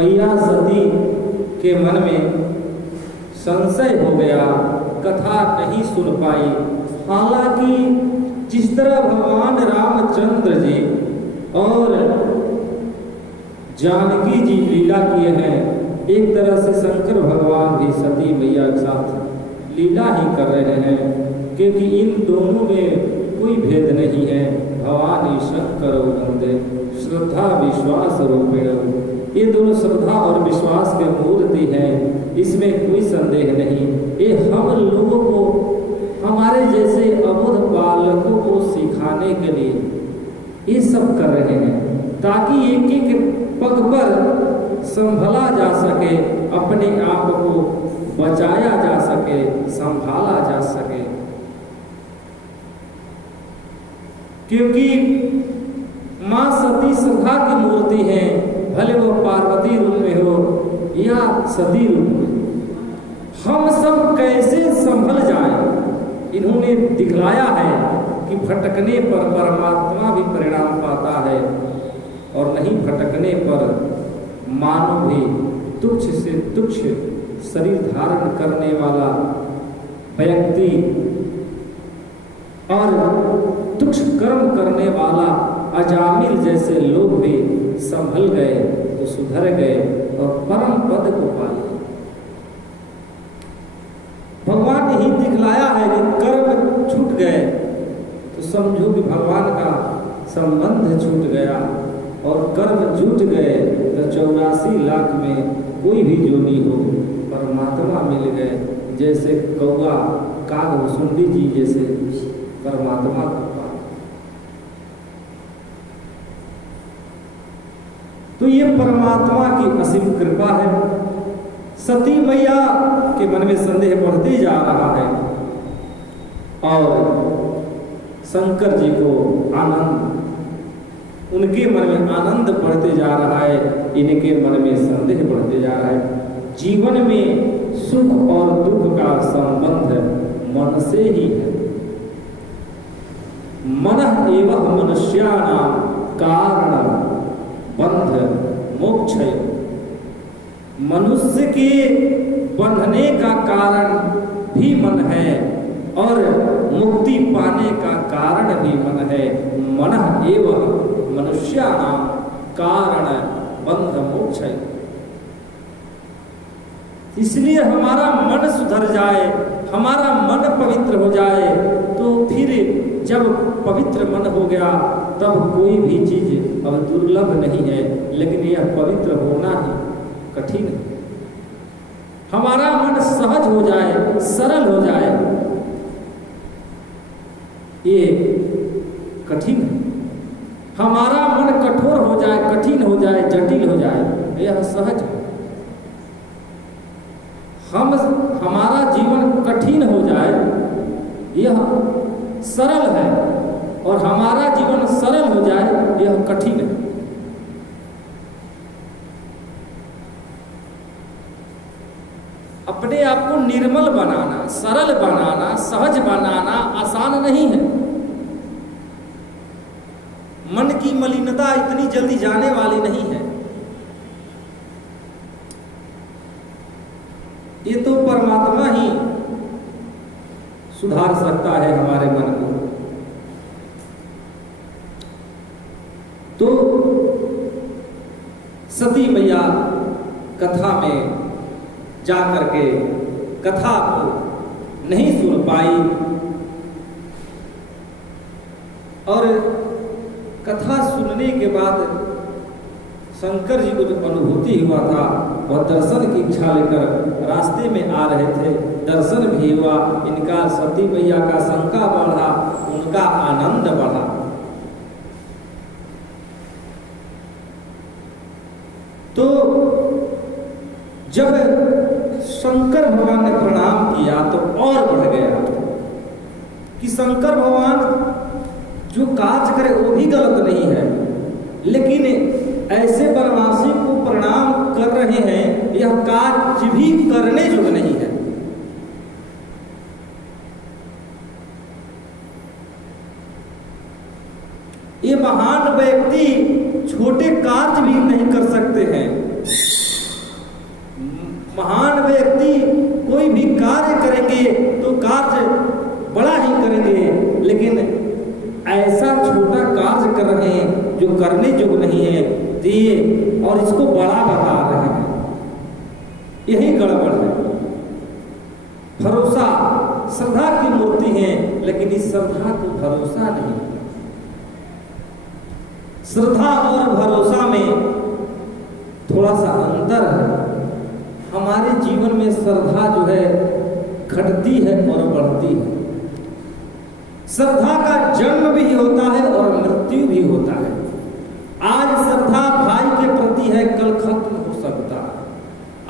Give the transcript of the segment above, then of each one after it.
मैया सती के मन में संशय हो गया, कथा नहीं सुन पाई। हालांकि जिस तरह भगवान रामचंद्र जी और जानकी जी लीला किए हैं, एक तरह से शंकर भगवान भी सती मैया के साथ लीला ही कर रहे हैं, क्योंकि इन दोनों में कोई भेद नहीं है। भवानी शंकर वंदे श्रद्धा विश्वास रूपेण, ये दोनों श्रद्धा और विश्वास के मूर्ति हैं, इसमें कोई संदेह नहीं। ये हम लोगों को, हमारे जैसे अबुध बालकों को सिखाने के लिए ये सब कर रहे हैं, ताकि एक एक पग पर संभला जा सके, अपने आप को बचाया जा सके, संभाला जा सके। क्योंकि मां सती श्रद्धा की मूर्ति है, भले वो पार्वती रूप में हो या सती रूप में। हम सब कैसे संभल जाए, इन्होंने दिखलाया है कि भटकने पर परमात्मा भी परिणाम पाता है, और नहीं भटकने पर मानव भी तुच्छ से तुच्छ शरीर धारण करने वाला व्यक्ति और तुच्छ कर्म करने वाला अजामिल जैसे लोग भी संभल गए तो सुधर गए और परम पद को पा लिए। भगवान ने ही दिखलाया है कि कर्म छूट गए तो समझो कि भगवान का संबंध छूट गया, और कर्म जुट गए तो 84 लाख में कोई भी जोड़ी हो, परमात्मा मिल गए। जैसे कौआ काग भुसुंडी जी जैसे परमात्मा को पा। तो ये परमात्मा की असीम कृपा है। सती मैया के मन में संदेह बढ़ते जा रहा है, और शंकर जी को आनंद, उनके मन में आनंद बढ़ते जा रहा है, इनके मन में संदेह बढ़ते जा रहा है। जीवन में सुख और दुख का संबंध मन से ही है। मन एवं मनुष्याणां कारण बंध मोक्षय, मनुष्य के बंधने का कारण भी मन है और मुक्ति पाने का कारण भी मन है। मन एवं मनुष्याणां कारण बंध मोक्षय। इसलिए हमारा मन सुधर जाए, हमारा मन पवित्र हो जाए, तो फिर जब पवित्र मन हो गया तब कोई भी चीज अब दुर्लभ नहीं है, लेकिन यह पवित्र होना ही कठिन है। हमारा मन सहज हो जाए, सरल हो जाए, ये कठिन है। हमारा मन कठोर हो जाए, कठिन हो जाए, जटिल हो जाए, यह सहज है। हमारा जीवन कठिन हो जाए, यह सरल है, और हमारा जीवन सरल हो जाए, यह कठिन है। अपने आप को निर्मल बनाना, सरल बनाना, सहज बनाना आसान नहीं है। मन की मलिनता इतनी जल्दी जाने वाली नहीं है। ये तो परमात्मा ही सुधार सकता है हमारे मन को। तो सती मैया कथा में जाकर के कथा को नहीं सुन पाई, और कथा सुनने के बाद शंकर जी को जो अनुभूति हुआ था, वह दर्शन की इच्छा लेकर रास्ते में आ रहे थे। दर्शन भी हुआ, इनका सती मैया का शंका बढ़ा, उनका आनंद बढ़ा। तो जब शंकर भगवान ने प्रणाम किया तो और बढ़ गया कि शंकर भगवान जो कार्य करे वो भी गलत नहीं है, लेकिन ऐसे बनवासी को प्रणाम कर रहे हैं, यह कार्य भी करने योग्य नहीं है। ये महान व्यक्ति छोटे कार्य भी नहीं कर सकते हैं, दिए और इसको बड़ा बता रहे हैं। यही गड़बड़ है। भरोसा श्रद्धा की मूर्ति है, लेकिन इस श्रद्धा को भरोसा नहीं। श्रद्धा और भरोसा में थोड़ा सा अंतर है। हमारे जीवन में श्रद्धा जो है घटती है और बढ़ती है। श्रद्धा का जन्म भी होता है और मृत्यु भी होता है। आज श्रद्धा भाई के प्रति है, कल खत्म हो सकता है।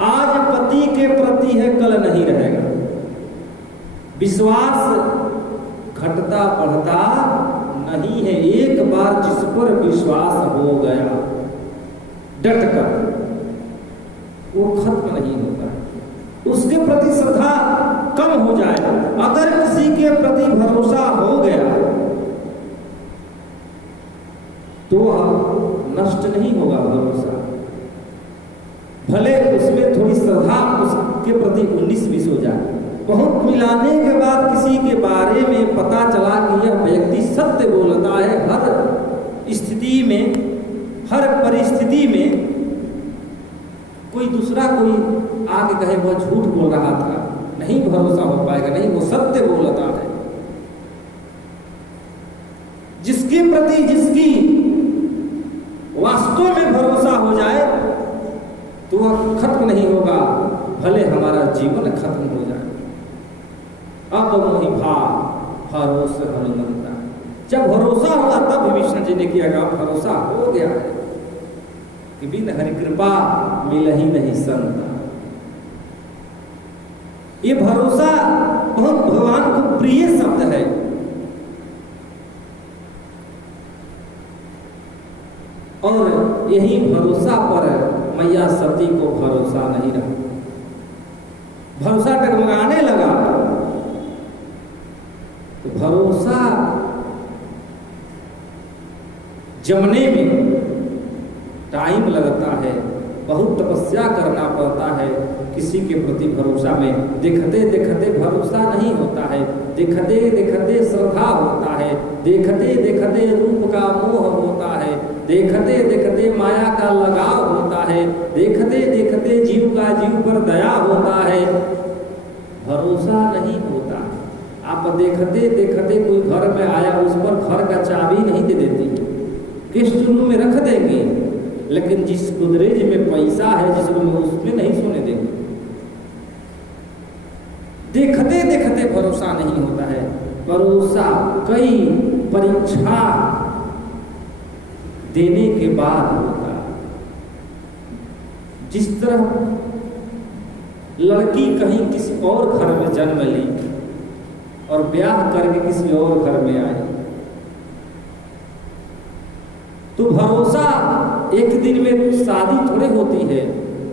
आज पति के प्रति है, कल नहीं रहेगा। विश्वास घटता बढ़ता नहीं है। एक बार जिस पर विश्वास हो गया डटकर, वो खत्म नहीं होता है। उसके प्रति श्रद्धा कम हो जाए, अगर किसी के प्रति भरोसा हो गया तो नष्ट नहीं होगा भरोसा। भले उसमें थोड़ी श्रद्धा उसके प्रति 19-20 हो जाए। बहुत मिलाने के बाद किसी के बारे में पता चला कि यह व्यक्ति सत्य बोलता है, हर स्थिति में, हर परिस्थिति में। कोई दूसरा कोई आके कहे वह झूठ बोल रहा था, नहीं भरोसा हो पाएगा। नहीं, वो सत्य बोलता है। जिसके प्रति जिसकी वास्तव में भरोसा हो जाए तो वह खत्म नहीं होगा, भले हमारा जीवन खत्म हो जाए। अब मोहि भरोसा हनुमंता, जब भरोसा होगा तब विष्णु जी ने किया। भरोसा हो गया है कि बिन हरि कृपा मिल ही नहीं संता। ये भरोसा बहुत भगवान को प्रिय शब्द है। और यही भरोसा पर मैया सती को भरोसा नहीं रहा। भरोसा डगमगाने लगा तो भरोसा जमने में टाइम लगता है, बहुत तपस्या करना पड़ता है। किसी के प्रति भरोसा में देखते देखते भरोसा नहीं होता है, देखते देखते श्रद्धा होता है, देखते देखते रूप का मोह होता है, देखते देखते माया का लगाव होता है, देखते देखते जीव का जीव पर दया होता है। भरोसा नहीं होता। आप देखते देखते कोई घर में आया, उस पर घर का चाबी नहीं दे देती, किस रूम में रख देंगे, लेकिन जिस गोदरेज में पैसा है, जिस रूम में, उसमें नहीं सोने देंगे। देखते देखते भरोसा नहीं होता है। भरोसा कई परीक्षा देने के बाद होता है। जिस तरह लड़की कहीं किसी और घर में जन्म ली और ब्याह करके किसी और घर में आई, तो भरोसा एक दिन में शादी थोड़े होती है।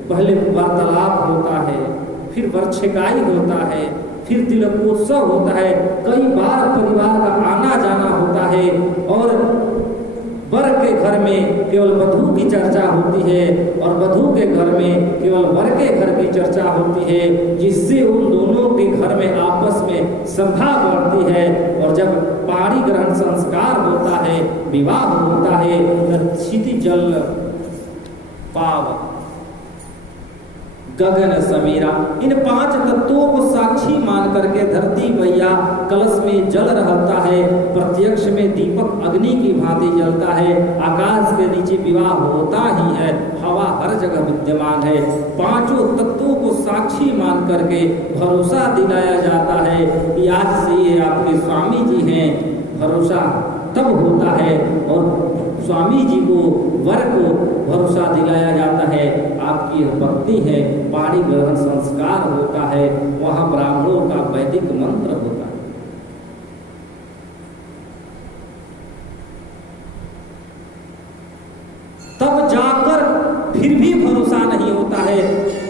पहले वार्तालाप होता है, फिर वर्षगाई होता है, फिर तिलकोत्सव होता है, कई बार परिवार का आना जाना होता है। और वर के घर में केवल वधू की चर्चा होती है और वधू के घर में केवल वर के घर की चर्चा होती है, जिससे उन दोनों के घर में आपस में श्रद्धा बढ़ती है। और जब पाणी ग्रहण संस्कार होता है, विवाह होता है, क्षिति जल पाव गगन समीरा, इन 5 तत्वों को साक्षी मान करके धरती मैया कलश में जल रहता है, प्रत्यक्ष में दीपक अग्नि की भांति जलता है, आकाश के नीचे विवाह होता ही है, हवा हर जगह विद्यमान है। 5 तत्वों को साक्षी मान करके भरोसा दिलाया जाता है कि आज से ये आपके स्वामी जी हैं। भरोसा तब होता है और स्वामी जी को, वर को भरोसा दिलाया जाता है। आपकी पत्नी है, पाणी ग्रहण संस्कार होता है, वहाँ ब्राह्मणों का वैदिक मंत्र होता है। तब जाकर फिर भी भरोसा नहीं होता है।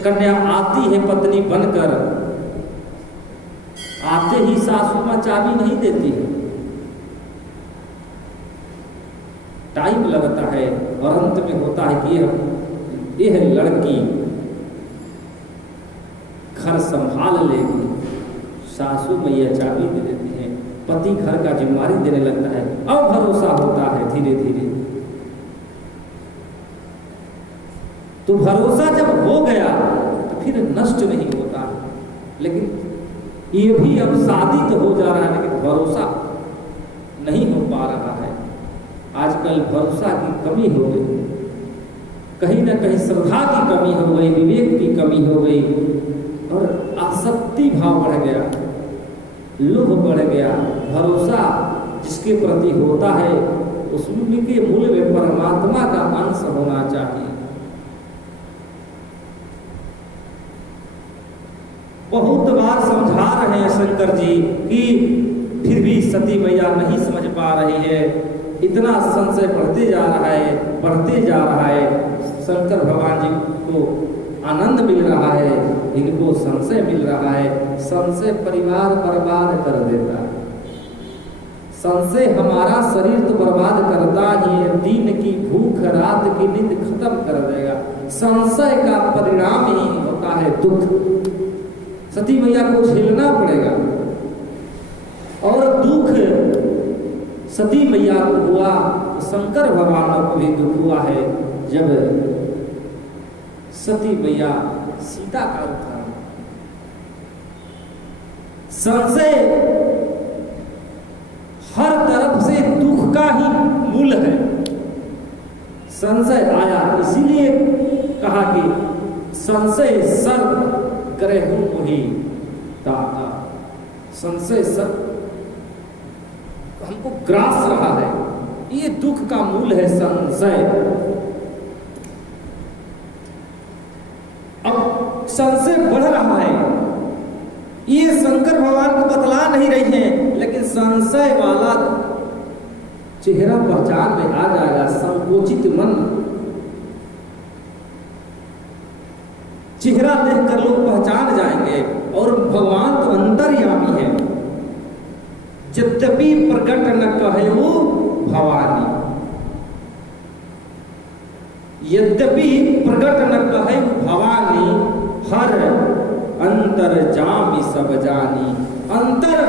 कन्या आती है पत्नी बनकर, आते ही सासू मां चाबी नहीं देती है, टाइम लगता है और अंत में होता है कि यह लड़की घर संभाल लेगी। सासू मैया चाबी दे देती है, पति घर का जिम्मेदारी देने लगता है। अब भरोसा होता है धीरे धीरे। तो भरोसा जब हो गया तो फिर नष्ट नहीं होता। लेकिन ये भी अब साबित हो जा रहा है, लेकिन भरोसा नहीं हो पा रहा है। आजकल भरोसा की कमी हो गई, कहीं ना कहीं श्रद्धा की कमी हो गई, विवेक की कमी हो गई, और आसक्ति भाव बढ़ गया, लोभ बढ़ गया। भरोसा जिसके प्रति होता है उसके मूल में परमात्मा का अंश होना चाहिए। बहुत बार समझा रहे हैं शंकर जी कि फिर भी सती मैया नहीं समझ पा रही है, इतना संशय बढ़ते जा रहा है, बढ़ते जा रहा है। शंकर भगवान जी को आनंद मिल रहा है, इनको संशय मिल रहा है। संशय परिवार बर्बाद कर देता है। संशय हमारा शरीर तो बर्बाद करता ही है, दिन की भूख रात की नींद खत्म कर देगा। संशय का परिणाम ही होता है दुख। सती मैया को झेलना पड़ेगा, और दुख सती मैया को हुआ तो शंकर भगवान को भी दुख हुआ है जब सती मैया सीता का उत्थान। संशय हर तरफ से दुख का ही मूल है। संशय आया, इसीलिए कहा कि संशय सर्व ग्रहों ही दाता। संशय सब हमको ग्रास रहा है, ये दुख का मूल है संशय। अब संशय बढ़ रहा है, ये शंकर भगवान को बतला नहीं रही है, लेकिन संशय वाला चेहरा पहचान में आ जाएगा। संकोचित मन, चेहरा देखकर लोग पहचान जाएंगे। और भगवान तो अंतर्यामी है, यद्यपि प्रकट न कहे वो भवानी, यद्यपि प्रकट न कहे भवानी, हर अंतर जामी सब जानी। अंतर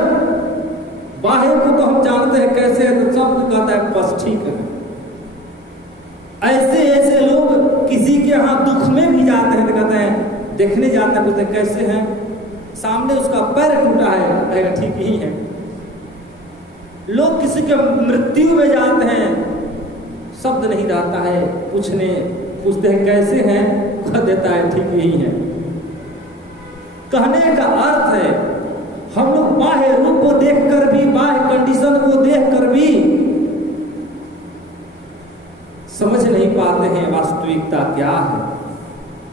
बाह्य को तो हम जानते हैं कैसे है, तो शब्द कहता है बस ठीक है। ऐसे ऐसे लोग किसी के यहाँ दुख में भी जाते हैं तो कहते हैं, देखने जाते हैं, पूछते हैं कैसे हैं, सामने उसका पैर टूटा है, कहेगा ठीक ही है। लोग किसी के मृत्यु में जाते हैं, शब्द नहीं रहता है, पूछते हैं कैसे हैं, कह देता है ठीक ही है। कहने का अर्थ है हम लोग बाह्य रूप को देखकर भी, बाह्य कंडीशन को देखकर भी समझ नहीं पाते हैं वास्तविकता क्या है।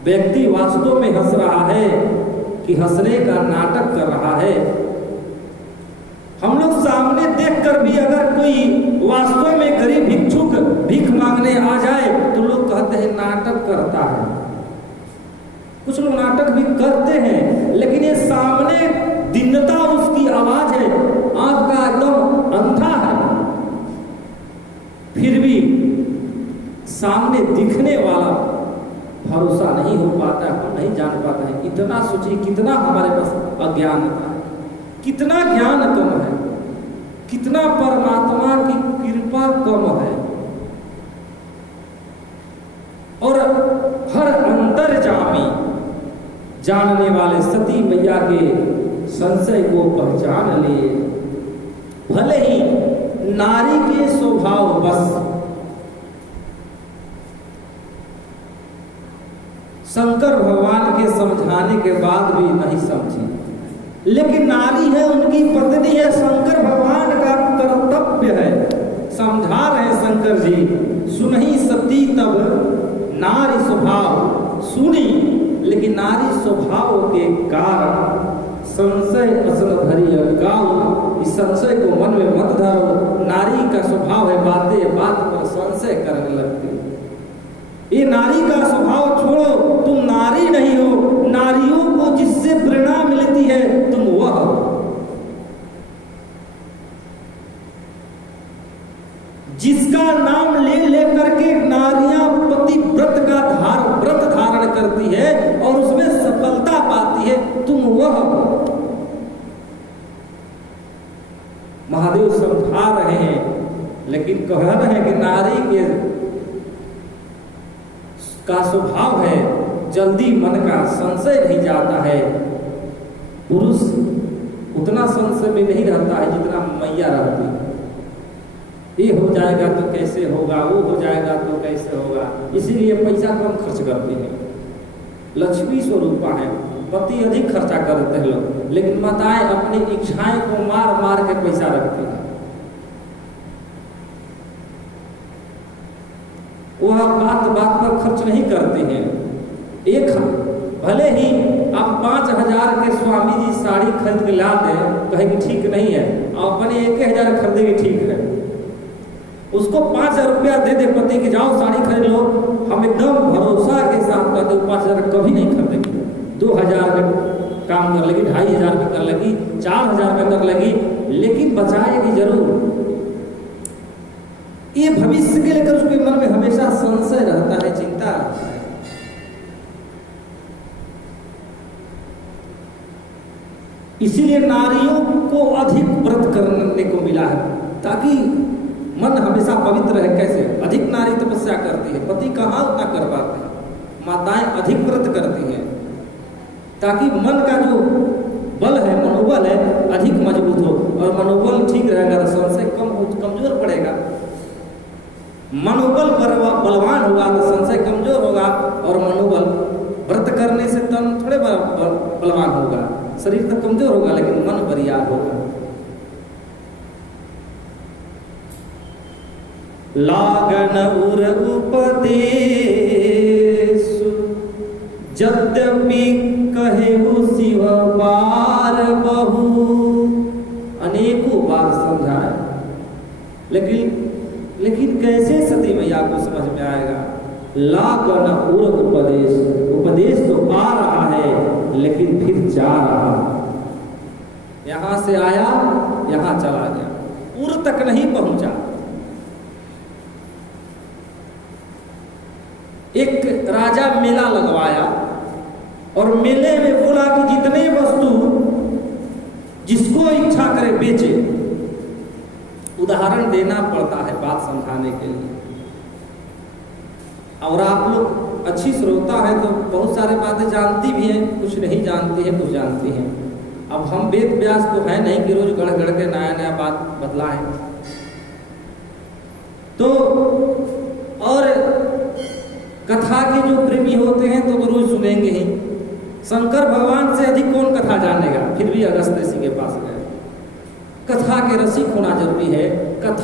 व्यक्ति वास्तव में हंस रहा है कि हंसने का नाटक कर रहा है। हम लोग सामने देखकर भी अगर कोई वास्तव में गरीब भिक्षुक भीख मांगने आ जाए तो लोग कहते हैं नाटक करता है। कुछ लोग नाटक भी करते हैं, लेकिन ये सामने दीनता उसकी आवाज है, आंख का एकदम अंधा है, फिर भी सामने दिखने वाला भरोसा नहीं हो पाता है, हम नहीं जान पाते हैं। इतना सोचिए कितना हमारे पास अज्ञानता है, कितना ज्ञान कम है, कितना परमात्मा की कृपा कम है। और हर अंतर्यामी जानने वाले सती मैया के संशय को पहचान लिए। भले ही नारी के स्वभाव बस शंकर भगवान के समझाने के बाद भी नहीं समझी, लेकिन नारी है, उनकी पत्नी है, शंकर भगवान का कर्तव्य है। समझा रहे शंकर जी, सुनही सती तब नारी स्वभाव सुनी, लेकिन नारी स्वभाव के कारण संशय असल धरी गाओ। इस संशय को मन में मत धरो। नारी का स्वभाव है बातें बात पर संशय करने लगती। ये नारी का स्वभाव छोड़ो, तुम नारी नहीं हो। नारियों को जिससे प्रेरणा मिलती है तुम वह हो। जिसका नाम ले लेकर के नारियां पतिव्रत का व्रत धारण करती है और उसमें सफलता पाती है, तुम वह हो। महादेव समझा रहे हैं, लेकिन कह रहे हैं कि नारी के का स्वभाव है, जल्दी मन का संशय नहीं जाता है। पुरुष उतना संशय में नहीं रहता है जितना मैया रहती है। ये हो जाएगा तो कैसे होगा, वो हो जाएगा तो कैसे होगा, इसीलिए पैसा कम खर्च करते हैं। लक्ष्मी स्वरूपा है, पति अधिक खर्चा करते हैं लोग, लेकिन माताएं अपनी इच्छाएं को मार मार के पैसा रखती हैं। वह बात बात पर खर्च नहीं करते हैं। एक भले ही आप 5,000 के स्वामी जी साड़ी खरीद के ला दें, कहेंगे ठीक नहीं है, अपने 1,000 खरीदेंगे ठीक है। उसको 5,000 रुपया दे दे पति कि जाओ साड़ी खरीद लो, हम एकदम भरोसा के साथ कहते 5,000 कभी नहीं खरीदेंगे। 2,000 में काम कर लेगी, 2,500 में कर लेगी, 4,000 में कर लेगी, लेकिन बचाएगी जरूर। ये भविष्य के लेकर उसके मन में हमेशा संशय रहता है, चिंता रहता है। इसीलिए नारियों को अधिक व्रत करने को मिला है, ताकि मन हमेशा पवित्र रहे। कैसे? अधिक नारी तपस्या करती है, पति कहाँ उतना कर पाते हैं, माताएं अधिक व्रत करती हैं, ताकि मन का जो बल है, मनोबल है, अधिक मजबूत हो। और मनोबल ठीक रहेगा तो संशय कमजोर पड़ेगा। मनोबल बलवान होगा तो संशय कमजोर होगा, और मनोबल व्रत करने से तन थोड़े बलवान होगा, शरीर तो कमजोर होगा लेकिन मन बरियार होगा। लागन उर उपदेश यद्यपि कहेहु शिव बार बहु, अनेकों बार समझाए, लेकिन कैसे सती मैया को समझ में आएगा? लागन उर उपदेश तो आ रहा है, लेकिन फिर जा रहा। यहां से आया, यहां चला गया, उर तक नहीं पहुंचा। एक राजा मेला लगवाया और मेले में बोला कि जितने वस्तु जिसको इच्छा करे बेचे। उदाहरण देना पड़ता है बात समझाने के लिए, और आप लोग अच्छी श्रोता है तो बहुत सारी बातें जानती भी हैं, कुछ नहीं जानती है, कुछ जानती हैं। अब हम वेद व्यास तो है नहीं कि रोज गढ़ गढ़ के नया नया बात बतलाएं। तो और कथा के जो प्रेमी होते हैं तो रोज सुनेंगे ही। शंकर भगवान से अधिक कौन कथा जानेगा, फिर भी अगस्त्य ऋषि के पास गए। कथा के रसिक होना जरूरी है। कथा